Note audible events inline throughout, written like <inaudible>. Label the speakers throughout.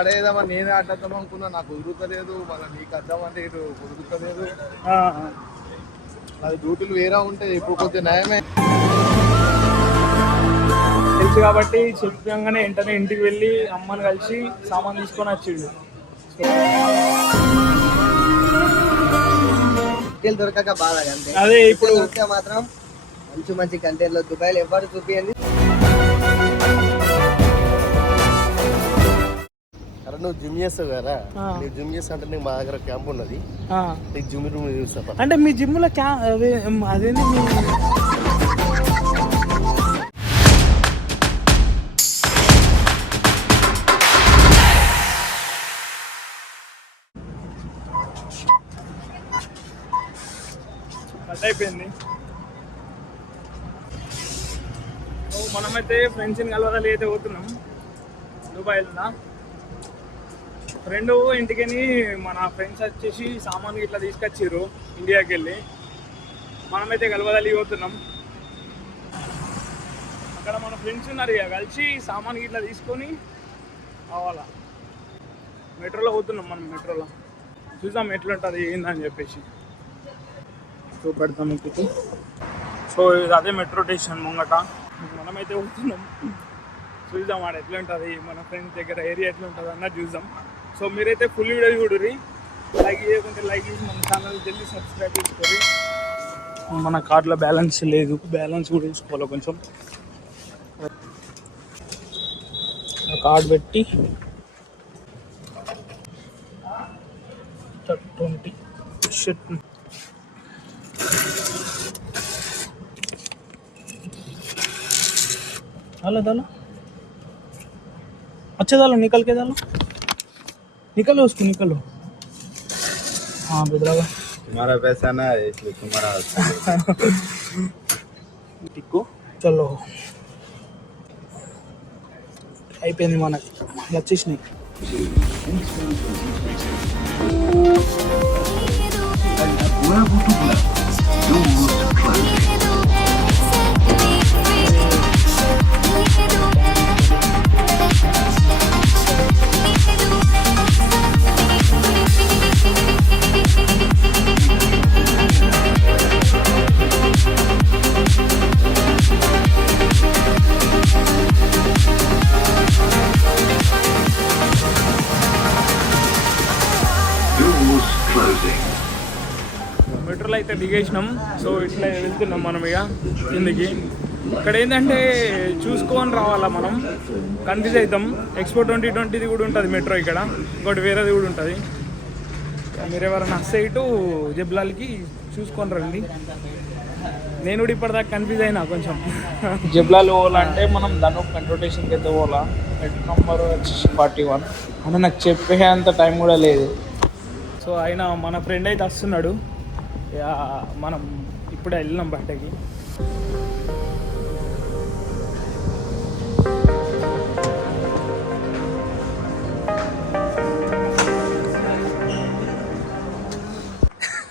Speaker 1: అడేదామా నేనే ఆడదాం అనుకున్నా. నాకు కుదురుతలేదు మళ్ళీ నీకు అద్దామంటే ఇటు కుదురుతలేదు అది డ్యూటీలు వేరే ఉంటాయి. ఇప్పుడు కొంచెం నయమే
Speaker 2: తెలుసు కాబట్టి చెప్పగానే వెంటనే ఇంటికి వెళ్ళి అమ్మని కలిసి సామాన్ తీసుకొని వచ్చిండు.
Speaker 3: దొరకక బాధ
Speaker 2: అదే ఇప్పుడు
Speaker 3: మాత్రం మంచి మంచి కంటైనర్లు దుబాయ్లో ఎవరు చూపియండి.
Speaker 1: నువ్వు జిమ్ చేస్తావు కదా. నీకు జిమ్ చేస్తా అంటే నీకు మా దగ్గర క్యాంప్ ఉన్నది.
Speaker 2: ఆ,
Speaker 1: నీకు జిమ్ రూమ్ చూస్తా
Speaker 2: అంటే మీ జిమ్లో క్యా అదే అదేంటి మీ అయిపోయింది మనమైతే ఫ్రెండ్స్ని కలవదాలి అయితే పోతున్నాం. దుబాయ్లో ఫ్రెండ్ ఇంటికని మన ఫ్రెండ్స్ వచ్చేసి సామాన్లు ఇట్లా తీసుకొచ్చిర్రు ఇండియాకి వెళ్ళి మనమైతే కలవదలి పోతున్నాం. అక్కడ మన ఫ్రెండ్స్ ఉన్నారు ఇక కలిసి సామాన్ ఇట్లా తీసుకొని కావాలా. మెట్రోలో పోతున్నాం మనం మెట్రోలో. చూద్దాం ఎట్లుంటుంది ఏందని చెప్పేసి. చూపెడతాం మీకు సో ఇది అదే మెట్రో స్టేషన్ ముంగట. మనమైతే పోతున్నాం. చూద్దాం ఆడ ఎట్లా ఉంటుంది మన ఫ్రెండ్స్ దగ్గర ఏరియా ఎట్లా ఉంటుంది అన్నది చూద్దాం. సో మీరైతే ఫుల్ వీడియో చూడుర్రి. లైక్ చేయకుంటే లైక్ చేసి మన ఛానల్ జల్దీ సబ్స్క్రైబ్ చేసుకోండి మన కార్డులో బ్యాలెన్స్ లేదు. బ్యాలెన్స్ కూడా చూసుకోవాలి కొంచెం? కార్డ్ పెట్టి ట్వంటీ షర్ట్ అలా దాలో. వచ్చేదాలో నికల్కే దాలో? निकलो उसको निकलो हाँ बेदरागा
Speaker 1: तुम्हारा पैसा ना है इसलिए तुम्हारा
Speaker 2: టిక్కు చలో అయిపోయింది మనకి వచ్చేసినాయి మెట్రోలో అయితే దిగేసినాం. సో ఇట్లా వెళ్తున్నాం మనం ఇక కిందికి. ఇక్కడ ఏంటంటే చూసుకొని రావాలా మనం? కన్ఫ్యూజ్ అవుతాం. ఎక్స్పో ట్వంటీ ట్వంటీది కూడా ఉంటుంది మెట్రో ఇక్కడ. ఇంకోటి వేరేది కూడా ఉంటుంది. మీరు ఎవరైనా వస్తే ఇటు జబ్లాల్కి చూసుకొని రండి. నేను కూడా ఇప్పటిదాకా కన్ఫ్యూజ్ అయినా కొంచెం. జబ్లాల్ పోవాలంటే మనం ధను కంట్రోటేషన్కి అయితే పోవాలా? మెట్ నంబర్ వచ్చేసి ఫార్టీ వన్ అంటే నాకు చెప్పే అంత టైం కూడా లేదు. సో ఆయన మన ఫ్రెండ్ అయితే వస్తున్నాడు. మనం ఇప్పుడే వెళ్ళినాం బయటకి.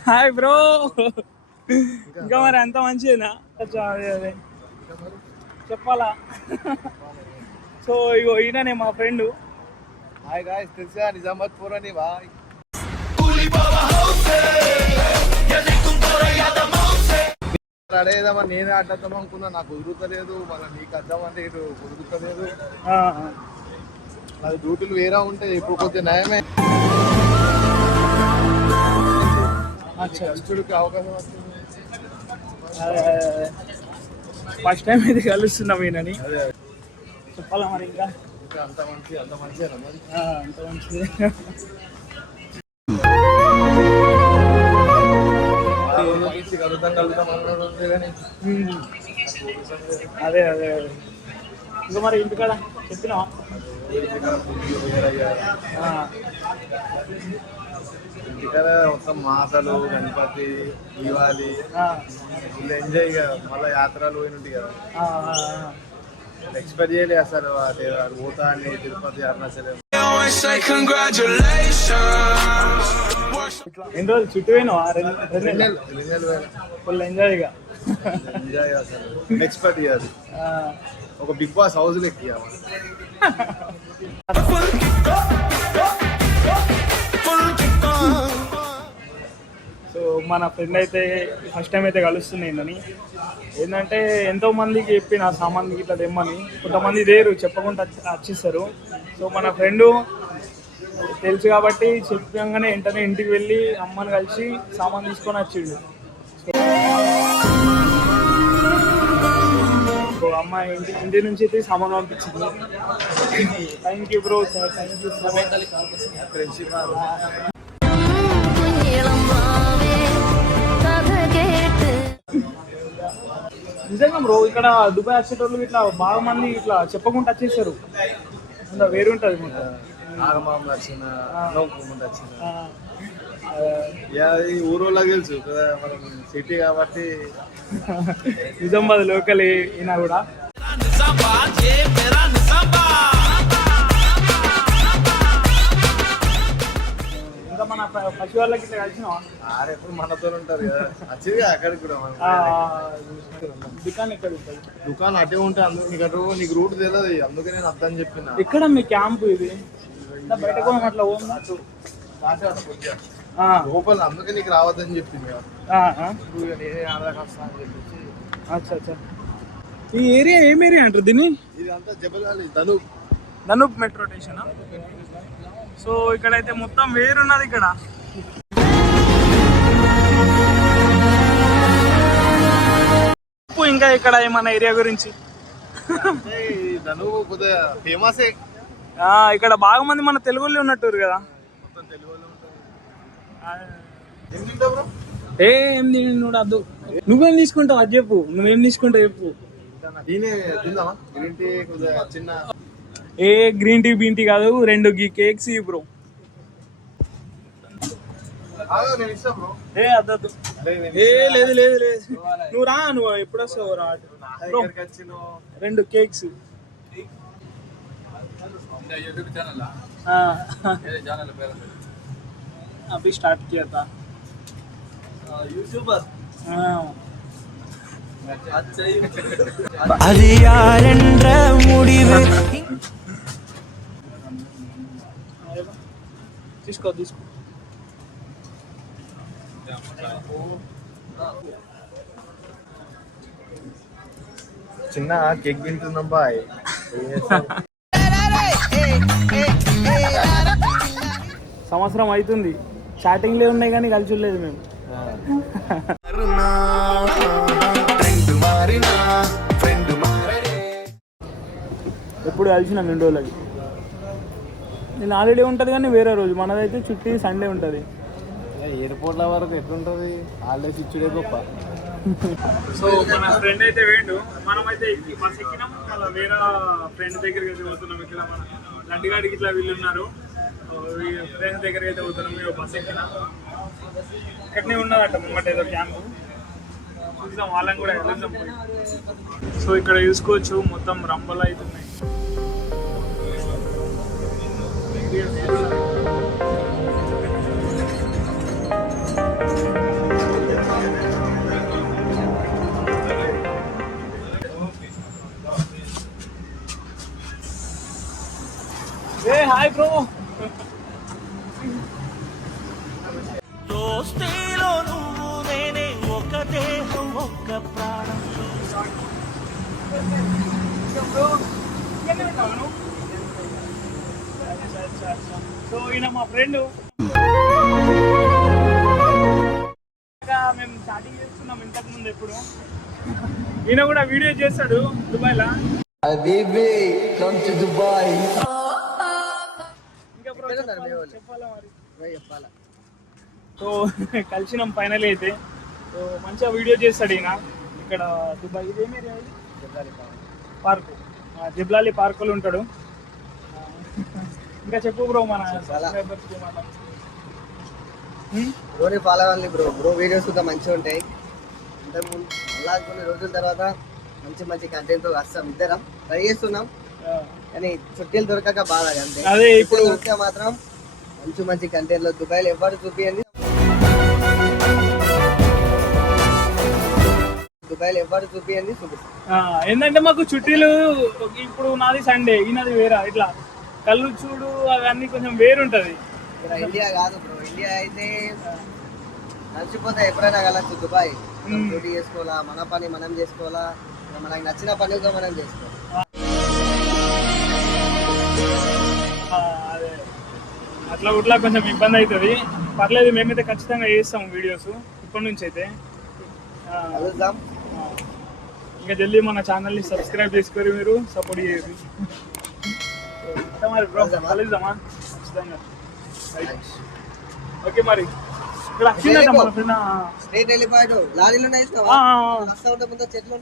Speaker 2: హాయ్ బ్రో ఇంకా మరి అంత మంచిదేనా? అచ్చా, అదే అదే. చెప్పాలా? సో ఇగో ఈయననే మా ఫ్రెండ్.
Speaker 1: హాయ్ గాయస్ తెలుసా? నిజామాబాద్ అని బాయ్. అడేదామా నేనే ఆడదాం అనుకున్నా నాకు కుదురుతలేదు మళ్ళీ నీకు అద్దామంటే ఇటు కుదురుతలేదు అది డ్యూటీలు వేరే ఉంటాయి ఇప్పుడు కొంచెం నయమే. కలుసుడికి అవకాశం వస్తుంది.
Speaker 2: ఫస్ట్ టైం ఇది కలుస్తున్నాం ఈయనని. చెప్పాలా మరి ఇంకా?
Speaker 1: అంత మంచి అంత
Speaker 2: ఆ, అంత మంచిది.
Speaker 1: అన్నాడు. కానీ.
Speaker 2: అదే అదే అదే. ఇంకా మరి ఇంటికాడ చెప్పినావా? ఆ,
Speaker 1: ఇక్కడ మొత్తం మాటలు గణపతి దివాలి ఫుల్ ఎంజాయ్ ఇక. మళ్ళీ యాత్రలు పోయినట్టు కదా
Speaker 2: ఆ, ఆ, ఆ.
Speaker 1: ఎక్స్పెక్ట్ చేయలే అసలు అది అది పోతా అని తిరుపతి అరుణాచలం.
Speaker 2: ఎన్ని రోజులు చుట్టూ పోయినావా? ఫుల్ ఎంజాయ్
Speaker 1: ఎంజాయ్ అసలు. ఎక్స్పర్ట్ ఒక బిగ్ బాస్ హౌస్ లెక్క సో
Speaker 2: మన ఫ్రెండ్ అయితే ఫస్ట్ టైం అయితే కలుస్తుంది ఏంటంటే ఎంతో మందికి చెప్పిన సామాన్కి ఇట్లా తెమ్మని. కొంతమంది లేరు చెప్పకుండా వచ్చేస్తారు సో మన ఫ్రెండు తెలుసు కాబట్టి చెప్పంగానే వెంటనే ఇంటికి వెళ్ళి అమ్మని కలిసి సామాన్ తీసుకొని వచ్చిండు. అమ్మ ఇంటి ఇంటి నుంచి అయితే సామాన్ పంపించింది. Thank
Speaker 1: you
Speaker 4: bro thank you
Speaker 2: నిజంగా బ్రో ఇక్కడ దుబాయ్ వచ్చేటోళ్ళు ఇట్లా బాగా మంది ఇట్లా చెప్పకుండా వచ్చేసారు. వేరుంటుంది మొత్తం.
Speaker 1: నాగమామ
Speaker 2: ఆ,
Speaker 1: ఇక అది ఊరోళ్ళకి తెలుసు కదా మనం సిటీ కాబట్టి.
Speaker 2: నిజామాబాద్ లోకల్ అయినా కూడా. ఇంకా మన పసి వాళ్ళకి ఇట్లా కలిసినావా?
Speaker 1: ఆరెప్పుడు మనతో ఉంటారు కదా. వచ్చింది అక్కడికి కూడా మనం.
Speaker 2: ఆ, దుకాణం ఎక్కడ ఉంటుంది?
Speaker 1: దుకాణం అటే ఉంటే అందుకు నీకు అటు నీకు రూట్ తెలియదు అందుకే నేను అర్థం చెప్పిన.
Speaker 2: ఎక్కడ మీ క్యాంప్ ఇది?
Speaker 1: లోపల అందుకే నీకు రావద్దని చెప్పింది
Speaker 2: అచ్చా అచ్చా. ఈ ఏరియా ఏం ఏరియా అంటారు దీన్ని?
Speaker 1: ఇది అంతా జబలాలి ధను
Speaker 2: ధనూప్ మెట్రో స్టేషన్? సో ఇక్కడైతే మొత్తం వేరున్నది ఇక్కడ. ఇంకా ఇక్కడ మన ఏరియా గురించి.
Speaker 1: ఫేమసే
Speaker 2: ఆ, ఇక్కడ బాగా మంది మన తెలుగులో ఉన్నట్టు కదా.
Speaker 1: ఏం
Speaker 2: ఏ ఏం తిను అద్దు నువ్వేం తీసుకుంటావు అది చెప్పు నువ్వేం తీసుకుంటావు చెప్పు.
Speaker 1: తిందామా? గ్రీన్ టీ
Speaker 2: ఏ గ్రీన్ టీ బీన్ టీ కాదు రెండు గీ కేక్స్ బ్రో. ఏ అద్దద్దు ఏ లేదు లేదు లేదు. నువ్వు రా నువ్వు ఎప్పుడు వస్తావు రా?
Speaker 1: నా
Speaker 2: బ్రో
Speaker 1: దగ్గరికి వచ్చిన
Speaker 2: రెండు కేక్స్
Speaker 1: యూట్యూబ్ ఛానల్
Speaker 2: अभी स्टार्ट किया था
Speaker 1: యూట్యూబర్
Speaker 2: हाँ
Speaker 5: அது யாரென்ற முடிவு
Speaker 2: తీసుకో తీసుకో
Speaker 1: చిన్న కేక్ తింటున్నాం బాయ్
Speaker 2: సంవత్సరం అవుతుంది. స్టార్టింగ్లో ఉన్నాయి కానీ కలిసి లేదు మేము. ఎప్పుడు కలిసినాం రెండు రోజులకి. నేను హాలిడే ఉంటుంది కానీ వేరే రోజు. మనదైతే చుట్టి సండే ఉంటుంది.
Speaker 1: ఎయిర్పోర్ట్ల వరకు ఎట్లుంటది? హాలిడేస్ ఇచ్చుడే గొప్ప.
Speaker 2: సో మన ఫ్రెండ్ అయితే వేయండు మనం అయితే ఎక్కి- బస్ ఎక్కినాం వేరే ఫ్రెండ్ దగ్గరికి పోతున్నాం. ఇక్కడ మన లడ్డుగాడికి ఇట్లా వీళ్ళు ఫ్రెండ్స్ దగ్గర అయితే పోతున్నాం మేము బస్ ఎక్కినా. ఇక్కడనే ఉన్నదట ముంగట ఏదో క్యాంపు చూసాం వాళ్ళని కూడా వెళ్దాం సో ఇక్కడ చూసుకోవచ్చు మొత్తం రంబలు అవుతున్నాయి. మేము స్టార్టింగ్ చేస్తున్నాం ఇంతకు ముందు ఎప్పుడు. ఈయన కూడా వీడియో చేస్తాడు దుబాయ్ లా
Speaker 3: మీ
Speaker 2: చెప్పాలా- సో కలిసినాం ఫైనల్ అయితే. సో మంచిగా వీడియో చేస్తాడు ఈయన. ఇక్కడ దుబాయ్ ఇది ఏం ఏరియా పార్క్. జిబ్లాలి పార్కులో ఉంటాడు. ఇంకా చెప్పు బ్రో మన హ్మ్?
Speaker 3: బ్రోని ఫాలో అవ్వాలి బ్రో బ్రో వీడియోస్ కూడా మంచిగా ఉంటాయి. ఇంతకుముందు మళ్ళా కొన్ని రోజుల తర్వాత మంచి మంచి కంటెంట్ వస్తాం ఇద్దరం. ట్రై చేస్తున్నాం. కానీ చుట్టీలు దొరకక బాధ అంతే.
Speaker 2: అదే ఇప్పుడు-
Speaker 3: దొరికితే మాత్రం మంచి మంచి కంటెంట్లో దుబాయ్లో ఎవరు చూపియండి. దుబాయ్లో ఎవరు చూపియండి చూపిస్తాం.
Speaker 2: ఏంటంటే మాకు చుట్టీలు ఇప్పుడు నాది సండే ఈయనది వేరే ఇట్లా. కళ్ళు చూడు అవన్నీ కొంచెం వేరుంటది.
Speaker 3: ఇక్కడ ఇండియా కాదు బ్రో ఇండియా అయితే కలిసిపోతే ఎప్పుడైనా కలచ్చు దుబాయ్. డ్యూటీ చేసుకోవాలా? మన పని మనం చేసుకోవాలా? మనకి నచ్చిన పనులతో మనం చేసుకోవాలి.
Speaker 2: అట్లా ఇట్లా కొంచెం ఇబ్బంది అవుతుంది. పర్లేదు మేమైతే ఖచ్చితంగా చేస్తాం వీడియోస్ ఇప్పటి నుంచి అయితే.
Speaker 3: కలుద్దాం.
Speaker 2: ఇంకా జల్దీ మన ఛానల్ని సబ్స్క్రైబ్ చేసుకొని మీరు సపోర్ట్ చేయరు. <laughs> కలుద్దామా? ఖచ్చితంగా. ఓకే మరి
Speaker 3: స్ట్రేట్ వెళ్ళిపోయాడు లారీలో చెట్లు.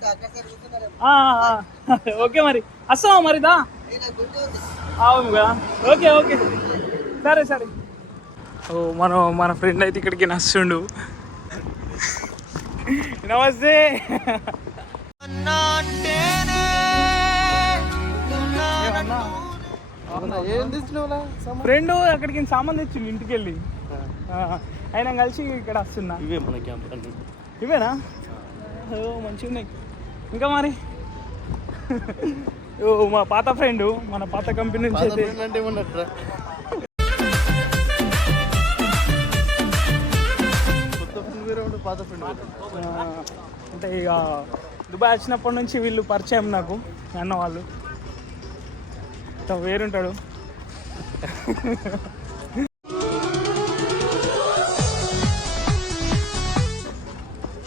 Speaker 2: ఓకే మరి <laughs> వస్తావా మరి దా. అవును కదా. ఓకే ఓకే సరే సరే. ఓ మన మన ఫ్రెండ్ అయితే ఇక్కడికి నస్తుండు నమస్తే. ఫ్రెండ్ అక్కడికి సామాన్ తెచ్చిండు ఇంటికి వెళ్ళి ఆ, ఆయన కలిసి ఇక్కడ వస్తున్నా.
Speaker 6: ఇవే మన క్యాంప్
Speaker 2: ఇవేనా? ఓ మంచిగా ఉన్నాయి. ఇంకా మరి? ఓ మా పాత ఫ్రెండ్ మన పాత కంపెనీ నుంచి అయితే.
Speaker 6: అంటే
Speaker 2: ఇక దుబాయ్ వచ్చినప్పటి నుంచి వీళ్ళు పరిచయం నాకు అన్న వాళ్ళు. వేరుంటాడు.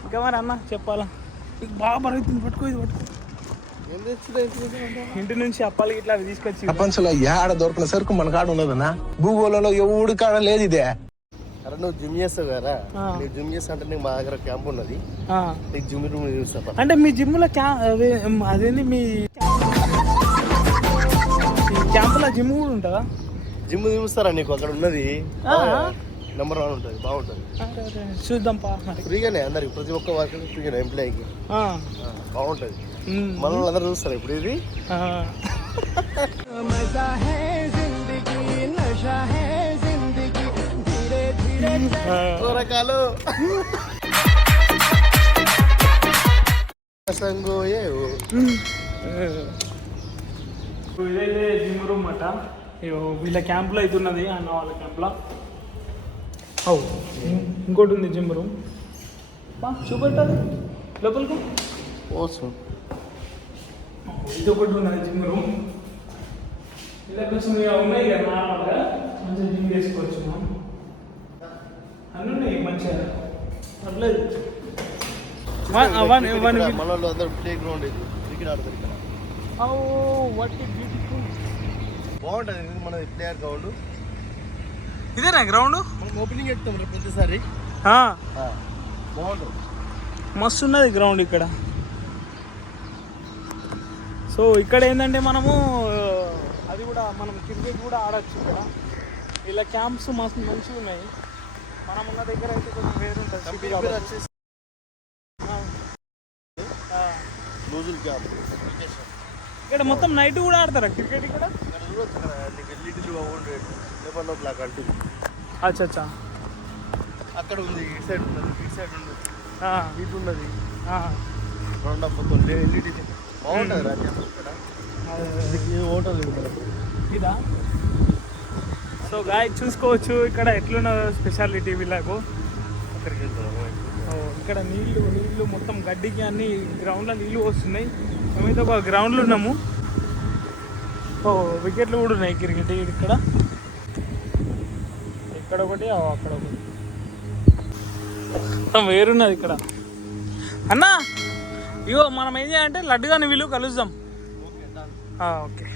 Speaker 2: ఇంకా మరి అన్న చెప్పాలా? నీకు బాగా బరుగుతుంది పట్టుకో ఇది పట్టుకో.
Speaker 6: ఇంటి
Speaker 2: నుంచి అప్పాలకి ఇట్లా అవి తీసుకొచ్చి
Speaker 7: ప్రపంచంలో ఏడ దొరకని సరుకు మన కాడ ఉన్నదనా భూగోళంలో ఎవడు కాడ లేదు ఇదే.
Speaker 6: అరే నువ్వు జిమ్ చేస్తావు కదా. నీకు జిమ్ చేస్తా అంటే నీకు మా దగ్గర క్యాంప్ ఉన్నది.
Speaker 2: ఆ.
Speaker 6: నీకు జిమ్ రూమ్ చూస్తా.
Speaker 2: అంటే మీ జిమ్లో క్యా అదే అదేంటి మీ క్యాంపులో జిమ్ కూడా ఉంటుందా?
Speaker 6: జిమ్ చూస్తారా నీకు? అక్కడ ఉన్నది.
Speaker 2: ఆ.
Speaker 6: నెంబర్ వన్ ఉంటుంది బాగుంటుంది.
Speaker 2: చూద్దాం
Speaker 6: ఫ్రీగానే అందరికి ప్రతి ఒక్క వర్క్ ఫ్రీగానే ఎంప్లాయీకి.
Speaker 2: ఆ,
Speaker 6: బాగుంటుంది.
Speaker 2: ఉమ్,
Speaker 6: మన అందరూ చూస్తారు ఇప్పుడు ఇది. రకాలు సంగోయే
Speaker 2: ఇప్పుడు ఇదైతే జిమ్ రూమ్ అట. ఇగో వీళ్ళ క్యాంప్లో అయితే ఉన్నది అన్న వాళ్ళ క్యాంప్లో అవు. ఇంకోటి ఉంది జిమ్ రూమ్ బా చూపెట్టాలి లోపలికి
Speaker 6: ఓసు
Speaker 2: ఇది ఒకటి ఉన్నది జిమ్ రూమ్ ఇలా కొంచెం ఇక ఉన్నాయి కదా నార్మల్గా. మంచిగా జిమ్ చేసుకోవచ్చు మనం. అన్నీ ఉన్నాయి మంచిగా. పర్లేదు. వన్- వన్- వన్ వీక్-
Speaker 6: మన వాళ్ళు అందరూ ప్లే గ్రౌండ్ ఇది. క్రికెట్ ఆడతారు ఇక్కడ.
Speaker 2: ఓ వాట్ బ్యూటిఫుల్
Speaker 6: బాగుంటుంది. ఇది మన ప్లేయర్ గ్రౌండ్
Speaker 2: ఇదేనా గ్రౌండ్
Speaker 6: మనం ఓపెనింగ్ ఎత్తాం రేపు ప్రతిసారి. బాగుంటుంది.
Speaker 2: మస్తు ఉన్నది గ్రౌండ్ ఇక్కడ. సో ఇక్కడ ఏంటంటే మనము అది కూడా మనం క్రికెట్ కూడా ఆడచ్చు ఇక్కడ. ఇలా క్యాంప్స్ మస్తు మంచిగా ఉన్నాయి. మనం ఉన్న దగ్గర అయితే కొంచెం వేరుంటుంది.
Speaker 6: వచ్చేసి
Speaker 2: ఆ. ఆ.
Speaker 6: లూజుల్ క్యాంప్
Speaker 2: ఇక్కడ మొత్తం నైట్ కూడా ఆడతారా? క్రికెట్ ఇక్కడ? అచ్చా అచ్చా
Speaker 6: అక్కడ ఉంది ఇటు సైడ్ ఉన్నది ఇటు సైడ్ ఉన్నది.
Speaker 2: ఆ,
Speaker 6: ఇటు ఉన్నది
Speaker 2: ఆ.
Speaker 6: రెండు మొత్తం ఎల్ఈడి బాగుంటుంది ఇక్కడ. హోటల్ ఇది
Speaker 2: సో గాయ చూసుకోవచ్చు ఇక్కడ ఎట్లున్న స్పెషాలిటీ వీళ్ళకు. ఇక్కడ నీళ్ళు నీళ్ళు మొత్తం గడ్డికి అన్ని గ్రౌండ్లో నీళ్ళు వస్తున్నాయి మేమైతే ఒక గ్రౌండ్లో ఉన్నాము. ఓ వికెట్లు కూడా ఉన్నాయి క్రికెట్ ఇక్కడ. ఇక్కడ ఒకటి అక్కడ ఒకటి. మొత్తం వేరున్నది ఇక్కడ. అన్నా ఇగో మనం ఏం చేయాలంటే లడ్డుగాని వీళ్ళు కలుద్దాం. ఓకే.